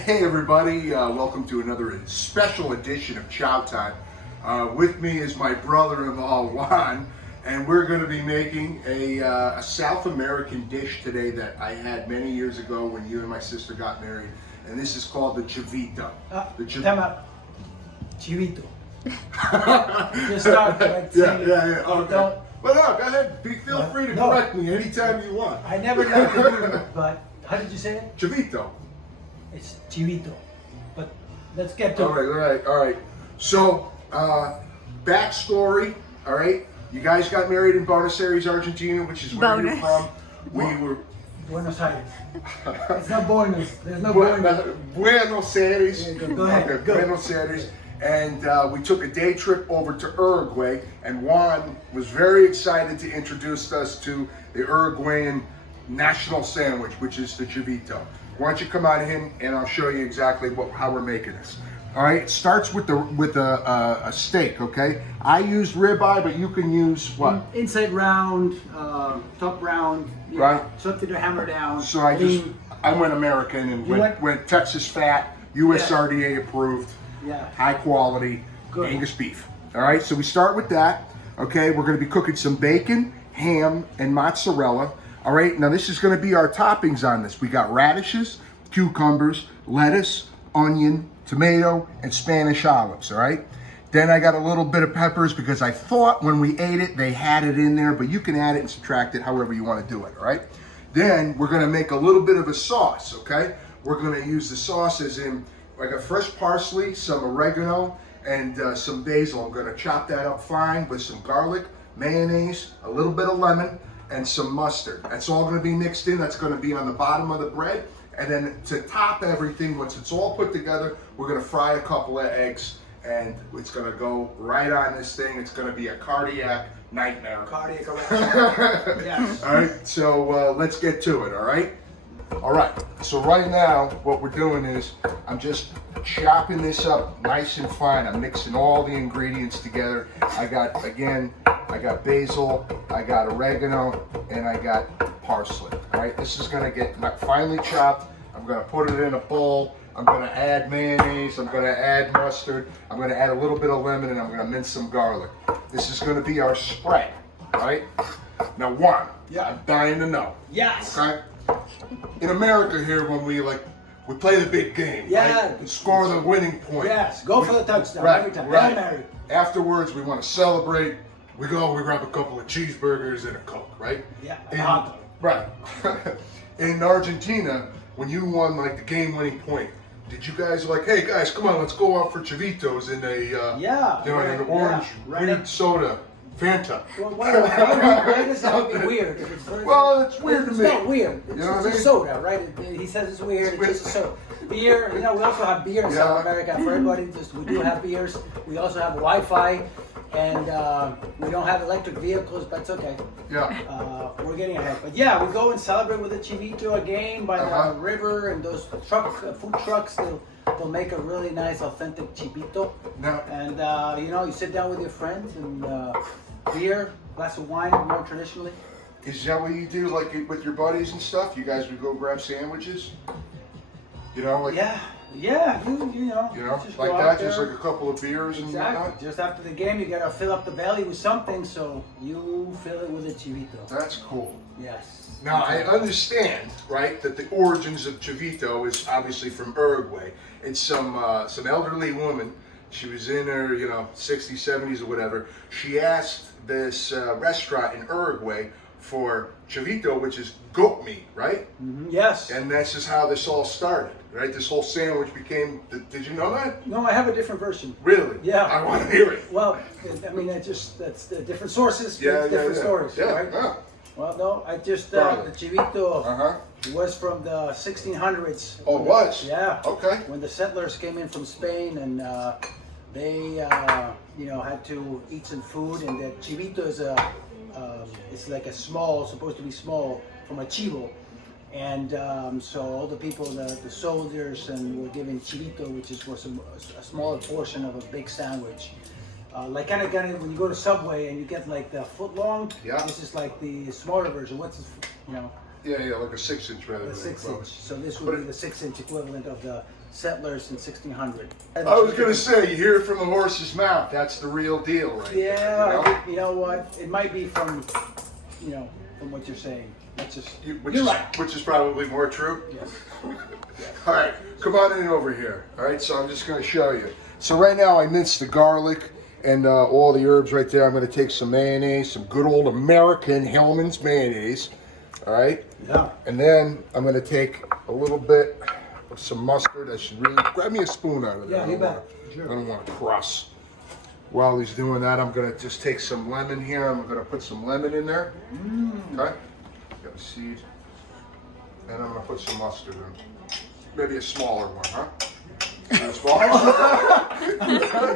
Hey everybody, welcome to another special edition of Chow Time. With me is my brother-in-law Juan, and we're going to be making a South American dish today that I had many years ago when you and my sister got married, and this is called the chivito. Chivito. Just start like saying yeah. Okay. Well, no, go ahead. Feel free to correct me anytime you want. I never know to do it, but how did you say it? Chivito. It's chivito. But let's get to it. All right. So, backstory, all right? You guys got married in Buenos Aires, Argentina, which is where you're from. We were... Buenos Aires. It's not Buenos. There's no Buenos. Buenos Aires. Go ahead. Okay, Buenos Aires. And we took a day trip over to Uruguay, and Juan was very excited to introduce us to the Uruguayan national sandwich, which is the chivito. Why don't you come out of him, and I'll show you exactly how we're making this. All right, it starts with a steak, okay? I used ribeye, but you can use what? Inside round, top round, right? Something to hammer down. So I went American and went Texas fat, USRDA approved. Yeah. High quality Good. Angus beef. All right, so we start with that. Okay, we're going to be cooking some bacon, ham, and mozzarella. All right, now this is going to be our toppings on this. We got radishes, cucumbers, lettuce, onion, tomato, and Spanish olives. All right. Then I got a little bit of peppers because I thought when we ate it they had it in there, but you can add it and subtract it however you want to do it. All right. Then we're going to make a little bit of a sauce. Okay, we're going to use the sauce as in. I got fresh parsley, some oregano, and some basil. I'm going to chop that up fine with some garlic, mayonnaise, a little bit of lemon, and some mustard. That's all going to be mixed in. That's going to be on the bottom of the bread. And then to top everything, once it's all put together, we're going to fry a couple of eggs, and it's going to go right on this thing. It's going to be a cardiac nightmare. Cardiac arrest. Yes. All right, so let's get to it, all right? All right, so right now what we're doing is I'm just chopping this up nice and fine. I'm mixing all the ingredients together. I got basil, I got oregano, and I got parsley. All right, this is gonna get finely chopped. I'm gonna put it in a bowl. I'm gonna add mayonnaise, I'm gonna add mustard, I'm gonna add a little bit of lemon, and I'm gonna mince some garlic. This is gonna be our spread, all right? Now, Juan, I'm dying to know. Yes. Okay? In America here, when we play the big game, right? We score the winning point. Yes, go for the touchdown every time. Right. Afterwards, we want to celebrate. We grab a couple of cheeseburgers and a Coke, right? Yeah, right. In Argentina, when you won the game-winning point, did you guys hey guys, come on, let's go out for chivitos in an orange green soda? Fanta. Well, why does that be weird? Well, it's weird to me. It's not weird. It's just a soda, right? He says it's weird. It's just a soda. Beer, we also have beer in South America. For everybody, we do have beers. We also have Wi-Fi, and we don't have electric vehicles, but it's okay. Yeah. We're getting ahead. But yeah, we go and celebrate with the chivito again by the river, and those food trucks, they'll make a really nice, authentic chivito. No. And you sit down with your friends and beer, glass of wine, more traditionally. Is that what you do, with your buddies and stuff? You guys would go grab sandwiches? You know, you know, just like that, just a couple of beers and whatnot. Just after the game, you gotta fill up the belly with something, so you fill it with a chivito. That's cool. Yes. Now I understand, right, that the origins of chivito is obviously from Uruguay. It's some elderly woman. She was in her, 60s, 70s or whatever. She asked this restaurant in Uruguay for chivito, which is goat meat, right? Mm-hmm. Yes. And that's just how this all started, right? This whole sandwich became, did you know that? No, I have a different version. Really? Yeah. I want to hear it. Well, I mean, that's the different sources, different stories, yeah, right? Yeah. Well, no, the chivito was from the 1600s. Oh, it was? Yeah. Okay. When the settlers came in from Spain and they, had to eat some food, and the chivito is it's like supposed to be small, from a chivo. And so all the people, the soldiers, and were given chivito, which is a smaller portion of a big sandwich. Kind of when you go to Subway and you get the foot long. Yeah. This is the smaller version. What's this, Yeah, like a 6-inch rather than 6-inch. So this would be the 6-inch equivalent of the settlers in 1600. I was gonna say, you hear it from the horse's mouth. That's the real deal, right? Yeah, there, you know? you know what? It might be from, from what you're saying. That's just Which is probably more true. Yes. All right, come on in over here. All right, so I'm just going to show you. So right now I minced the garlic and all the herbs right there. I'm going to take some mayonnaise, some good old American Hellman's mayonnaise. All right. Yeah. And then I'm going to take a little bit of some mustard. I should really grab me a spoon out of there. Yeah, you bet. Sure. I don't want to cross. While he's doing that, I'm going to just take some lemon here. I'm going to put some lemon in there. Okay. Got a seed. And I'm going to put some mustard in. Maybe a smaller one, huh?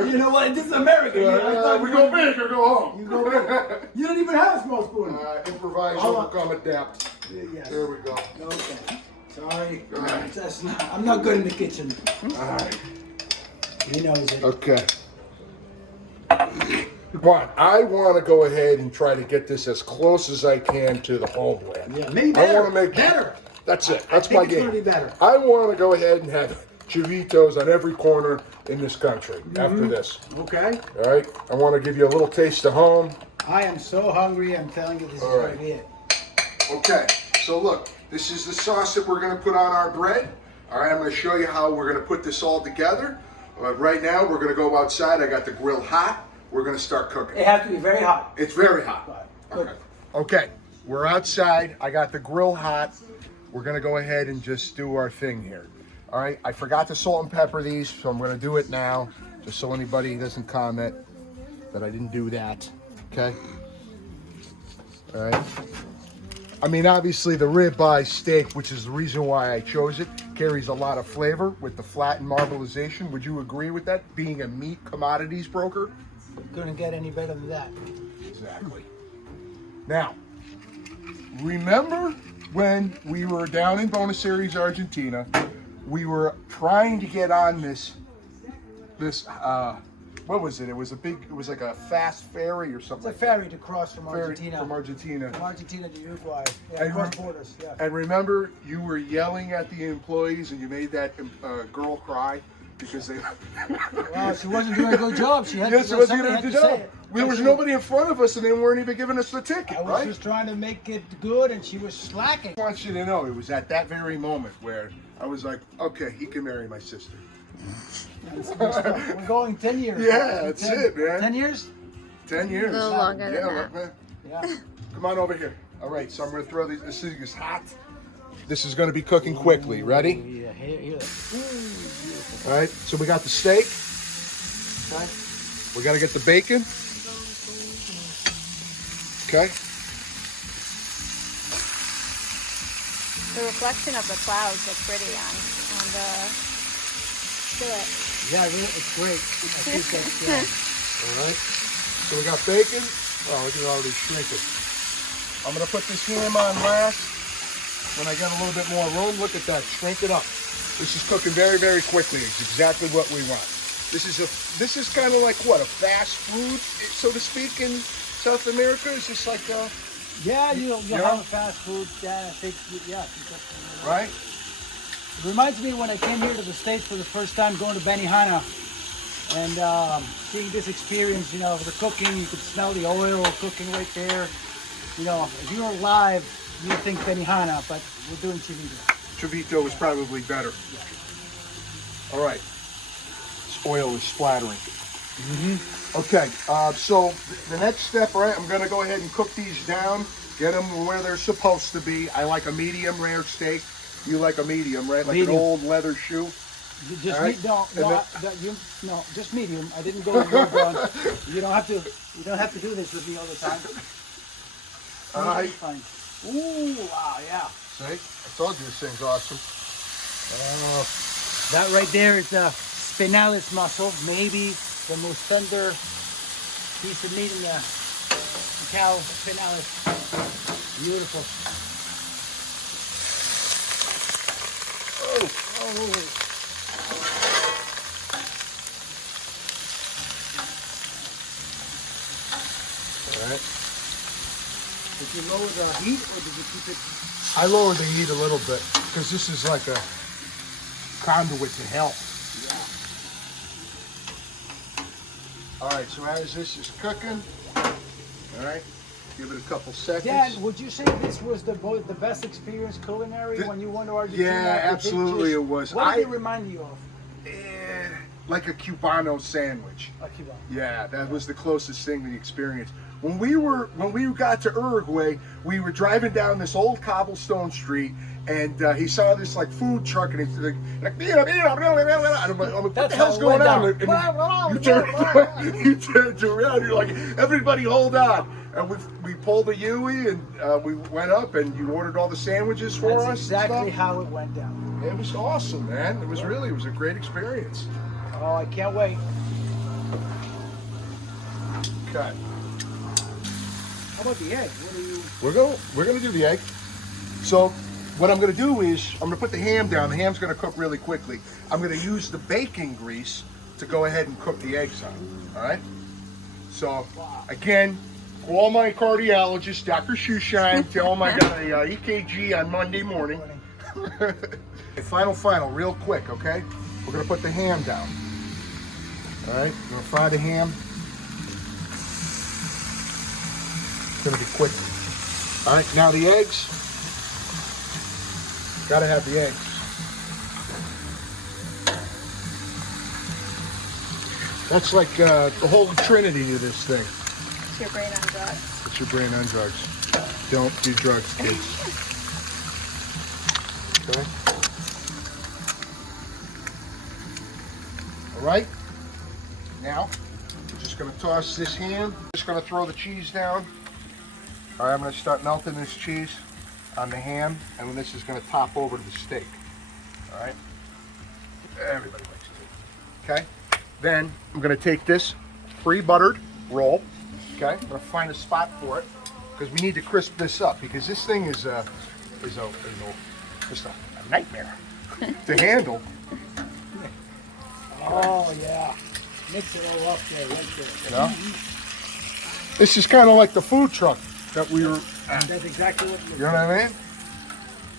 You know what? This is American. We go big or go home. You go big. You don't even have a small spoon. Improvise, overcome, adapt. Yes. There we go. Okay. Sorry. Right. I'm not good in the kitchen. All right. He knows it. Okay. Come on. I want to go ahead and try to get this as close as I can to the homeland. Yeah, maybe better. I want to make better. That's it. That's my game. It's going to be better. I want to go ahead and have Chivitos on every corner in this country after this. Okay. All right. I want to give you a little taste of home. I am so hungry. I'm telling you, this is going to be it. Okay. So look, this is the sauce that we're going to put on our bread. All right. I'm going to show you how we're going to put this all together. Right now, we're going to go outside. I got the grill hot. We're going to start cooking. It has to be very hot. It's very hot. Good. Okay. We're outside. I got the grill hot. We're going to go ahead and just do our thing here. All right. I forgot to salt and pepper these, so I'm going to do it now, just so anybody doesn't comment that I didn't do that. Okay. All right. I mean, obviously the ribeye steak, which is the reason why I chose it, carries a lot of flavor with the flattened marbleization. Would you agree with that, being a meat commodities broker? Couldn't get any better than that. Exactly. Now, remember when we were down in Buenos Aires, Argentina, we were trying to get on this what was it? It was like a fast ferry or something. It's a ferry to cross from Argentina. From Argentina. From Argentina to Uruguay. Yeah, And cross borders. Yeah. And remember, you were yelling at the employees and you made that girl cry because they... Well, she wasn't doing a good job. She had Yes, to, she wasn't somebody doing a had good to say job. it. There was nobody in front of us and they weren't even giving us the ticket, I was right? just trying to make it good and she was slacking. I want you to know, it was at that very moment where I was like, okay, he can marry my sister. We're going 10 years. Yeah, that's it, man. 10 years? 10 years. A little longer than that. Yeah. Come on over here. All right, so I'm going to throw these. This thing is hot. This is going to be cooking quickly. Ready? Yeah, here. All right, so we got the steak. Okay. We got to get the bacon. Okay. The reflection of the clouds look pretty on the skillet. Yeah, it's great. I think that's good. All right. So we got bacon. Oh, we can already shrink it. I'm going to put this ham on last. When I get a little bit more room, look at that. Shrink it up. This is cooking very, very quickly. It's exactly what we want. This is kind of like what, a fast food, so to speak, in South America? Is this like Yeah, you have a fast food. Yeah, I think, yeah. right? It reminds me when I came here to the States for the first time, going to Benihana, and seeing this experience, of the cooking. You could smell the oil cooking right there. If you were live, you would think Benihana, but we're doing Chivito. Chivito is probably better. All right. This oil is splattering. Okay, so the next step, right, I'm going to go ahead and cook these down, get them where they're supposed to be. I like a medium rare steak. You like a medium, right? Like Medium. an old leather shoe. Just right. just medium. I didn't go well done. You don't have to do this with me all the time. All right. Fine. Ooh, wow, yeah. See? I told you this thing's awesome. That right there is the spinalis muscle, maybe the most tender piece of meat in the cow spinalis. Beautiful. Oh. All right. Did you lower the heat or did you keep it? I lowered the heat a little bit because this is like a conduit to hell. All right, so as this is cooking, all right, give it a couple seconds. Dan, would you say this was the best experience culinary when you went to Argentina? Yeah, absolutely it was. What did it remind you of? Like a Cubano sandwich. A Cubano. Yeah, that was the closest thing to the experience. When we got to Uruguay, we were driving down this old cobblestone street, and he saw this like food truck, and he's like, I'm like, what the hell's going on? And you turned around, you're like, everybody hold on. And we pulled a Yui, and we went up, and you ordered all the sandwiches for us. That's exactly how it went down. It was awesome, man. It was a great experience. Oh, I can't wait. Okay. How about the egg? What do you? We're gonna do the egg. So what I'm gonna do is I'm gonna put the ham down. The ham's gonna cook really quickly. I'm gonna use the bacon grease to go ahead and cook the eggs on. All right. So again, all my cardiologists, Dr. Shoeshine, tell them I got a EKG on Monday morning. Final, real quick, okay? We're gonna put the ham down. All right, we're gonna fry the ham. It's gonna be quick. All right, now the eggs. Gotta have the eggs. That's like the holy trinity to this thing. It's your brain on drugs. It's your brain on drugs. Don't do drugs, kids. Okay. All right. Now, we're just going to toss this ham. Just going to throw the cheese down. All right, I'm going to start melting this cheese on the ham, and then this is going to top over to the steak. All right. Everybody likes it. Okay. Then I'm going to take this pre-buttered roll. Okay. I'm going to find a spot for it because we need to crisp this up because this thing is just a nightmare to handle. Oh yeah, mix it all up there, right there. You know, this is kind of like the food truck that we were. That's exactly what You know what I mean?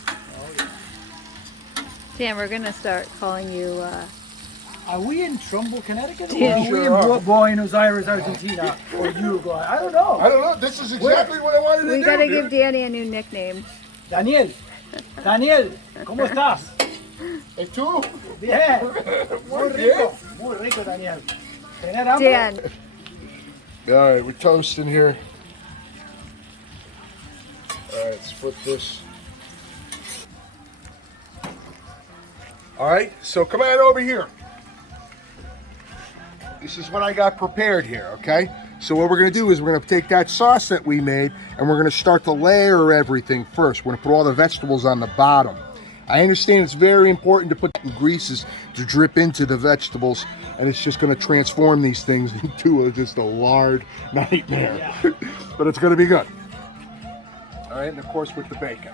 Oh yeah. Dan, we're gonna start calling you. Are we in Trumbull, Connecticut? Yeah. Or are we in Buenos Aires, Argentina, or Uruguay? I don't know. I don't know. This is exactly what I wanted to do. We gotta dude. give Danny a new nickname. Daniel, ¿cómo estás? Hey, tú. Bien. Muy rico, Daniel. ¿Tener hambre? Dan, All right, we're toasting here. All right, let's put this. All right, so come on over here. This is what I got prepared here, okay? So what we're gonna do is we're gonna take that sauce that we made and we're gonna start to layer everything first. We're gonna put all the vegetables on the bottom. I understand it's very important to put greases to drip into the vegetables, and it's just gonna transform these things into just a lard nightmare. Yeah. But it's gonna be good. All right, and of course with the bacon.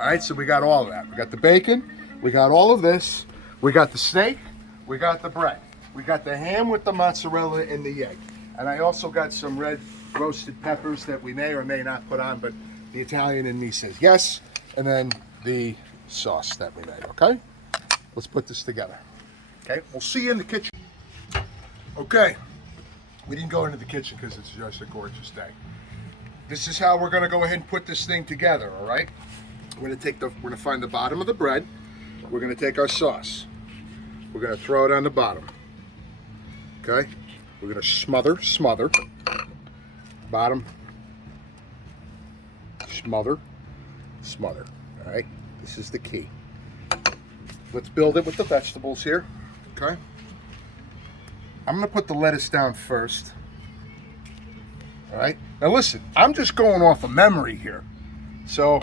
All right, so we got all of that. We got the bacon, we got all of this, we got the steak, we got the bread. We got the ham with the mozzarella and the egg. And I also got some red roasted peppers that we may or may not put on, but the Italian in me says yes. And then the sauce that we made, okay? Let's put this together. Okay, we'll see you in the kitchen. Okay, we didn't go into the kitchen because it's just a gorgeous day. This is how we're gonna go ahead and put this thing together, all right? We're gonna find the bottom of the bread. We're gonna take our sauce. We're gonna throw it on the bottom. Okay, we're gonna smother, bottom, smother. All right, this is the key. Let's build it with the vegetables here. Okay, I'm gonna put the lettuce down first. All right, now listen, I'm just going off of memory here, so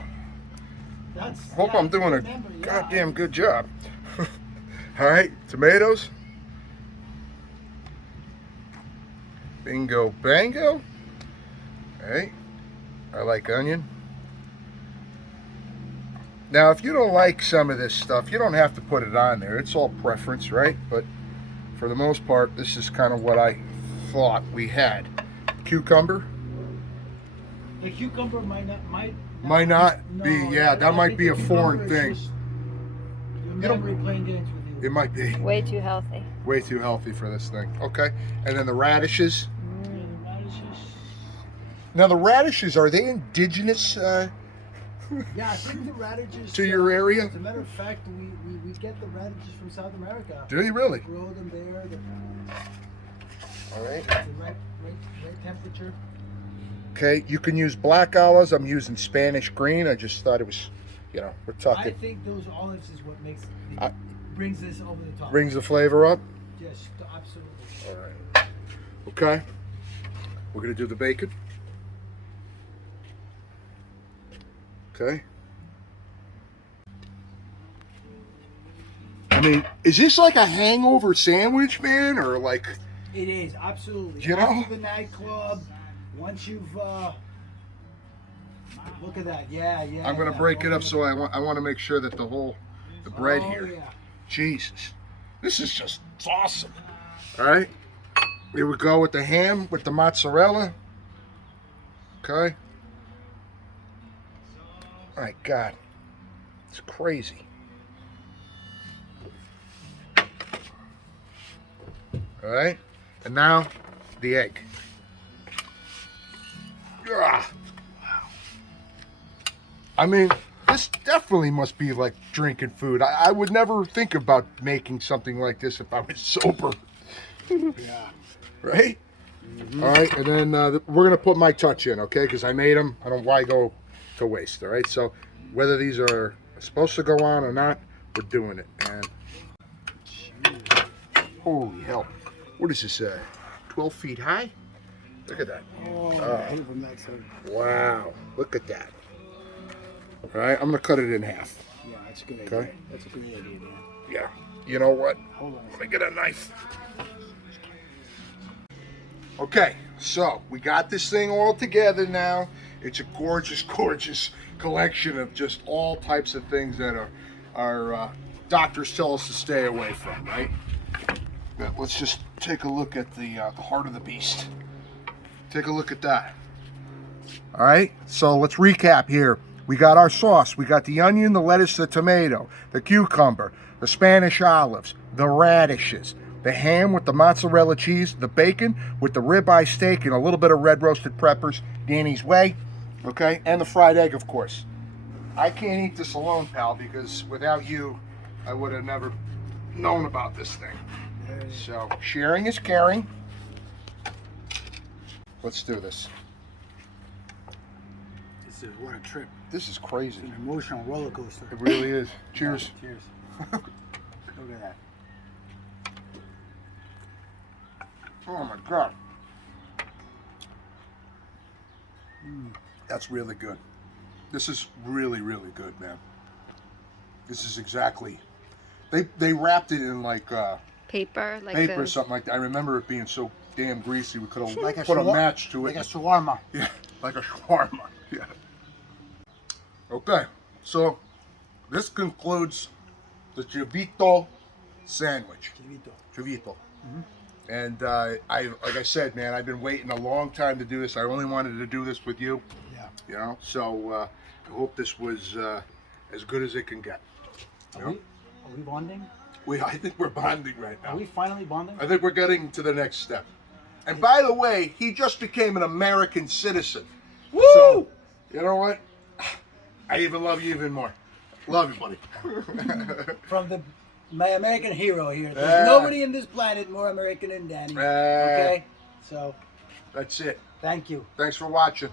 hope I'm doing a goddamn good job. All right, tomatoes. Bingo bango. Hey, I like onion. Now, if you don't like some of this stuff, you don't have to put it on there. It's all preference, right? But for the most part, this is kind of what I thought we had. Cucumber. The cucumber might not be, yeah, that might be a foreign thing. Your memory playing games with you. It might be Way too healthy. way too healthy for this thing. Okay, and then the radishes. Now the radishes, are they indigenous Yeah, I think the radishes. to your area? As a matter of fact, we get the radishes from South America. Do you really? We grow them there. All right. The right temperature. Okay, you can use black olives. I'm using Spanish green. I just thought it was, you know, we're I talking. think those olives is what brings this over the top. Brings the flavor up. Yes, absolutely. All right. Okay. We're gonna do the bacon. Okay. I mean, is this like a hangover sandwich, man, or like? It is absolutely. You know? After the nightclub, once you've look at that, yeah. I'm gonna break it up, so I want to make sure that the bread here. Yeah. Jesus, this is just awesome. All right, here we go with the ham, with the mozzarella. Okay. My God, it's crazy. All right, and now the egg. Ah. I mean, this definitely must be like drinking food. I would never think about making something like this if I was sober. Yeah. Right? Mm-hmm. All right, and then we're going to put my touch in, okay? Because I made them. I don't why go to waste, all right? So whether these are supposed to go on or not, we're doing it. And holy hell. What does this say? 12 feet high? Look at that. Oh, from that side. Wow. Look at that. All right, I'm going to cut it in half. Yeah, that's a good idea. Okay. That's a good idea, man. Yeah. You know what? Hold on. Let me get a knife. Okay, so we got this thing all together now. It's a gorgeous, gorgeous collection of just all types of things that our doctors tell us to stay away from, right? But let's just take a look at the heart of the beast. Take a look at that. All right, so let's recap here. We got our sauce. We got the onion, the lettuce, the tomato, the cucumber, the Spanish olives, the radishes, the ham with the mozzarella cheese, the bacon with the ribeye steak and a little bit of red roasted peppers, Danny's way, okay, and the fried egg, of course. I can't eat this alone, pal, because without you, I would have never known about this thing. So, sharing is caring. Let's do this. This is what a trip. This is crazy. It's an emotional roller coaster. It really is. Cheers. Yeah, cheers. Look at that. Oh my God. That's really good. This is really, really good, man. This is exactly. They wrapped it in like Paper, like paper or something like that. I remember it being so damn greasy we could have Like a put a match to it. Like a shawarma. Yeah, like a shawarma. Yeah. Okay, so this concludes the CHIVITO Sandwich. CHIVITO. And like I said, man, I've been waiting a long time to do this. I only wanted to do this with you. Yeah. You know, so I hope this was as good as it can get. Are we bonding? I think we're bonding right now. Are we finally bonding? I think we're getting to the next step. And by the way, he just became an American citizen. Woo! So, you know what? I even love you even more. Love you, buddy. From my American hero here. There's nobody in this planet more American than Danny. Okay? So. That's it. Thank you. Thanks for watching.